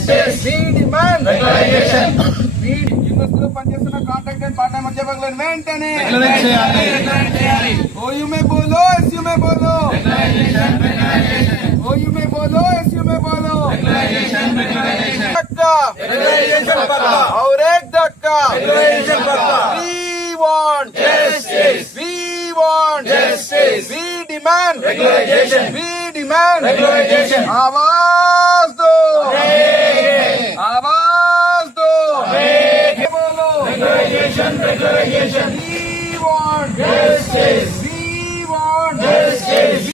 We demand regularization. యూనివర్సిటీలో పనిచేస్తున్న contract and part time అధ్యాపకులను వెంటనే ఓ యూ మే బోలో ఎస్ యూ మే బోలో ఓ యూ మే బోలో ఎస్ యూ మే బోలో और एक धक्का we want justice, we want justice, we demand regularization, we demand regularization. आवाज दो, आवाज दो, बोलो regularization, regularization. We want justice, we want justice.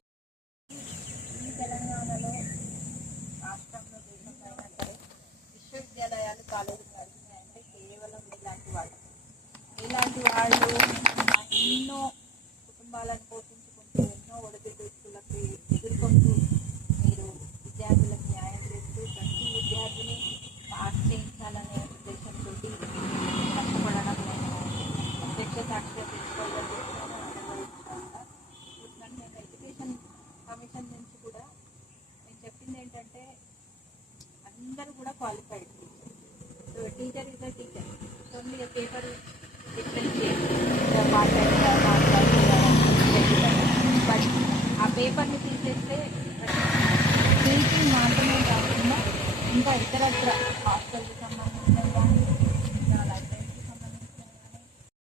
విశ్వవిద్యాలయాలు కాలేజీలు నడుస్తున్నాయంటే కేవలం ఇలాంటి వాళ్ళు ఎన్నో కుటుంబాలను పోషించుకుంటూ ఎన్నో ఒడిదుడుకులకు ఎదుర్కొంటూ మీరు విద్యార్థులకు న్యాయం చేస్తూ ప్రతి విద్యార్థిని పాస్ చేయించాలనే ఉద్దేశంతో కష్టపడడం నేను అధ్యక్ష సాక్షిగా ప్రిన్సిపల్గా చేస్తున్నాను. నేను ఎడ్యుకేషన్ కమిషన్ నుంచి కూడా నేను చెప్పింది ఏంటంటే అందరూ కూడా qualified teacher is a teacher, only a paper differentiate the part-time but ఆ పేపర్ని తీసేస్తే టీచింగ్ మాత్రమే కాకుండా ఇంకా ఇతరత్ర హాస్టల్కి సంబంధించి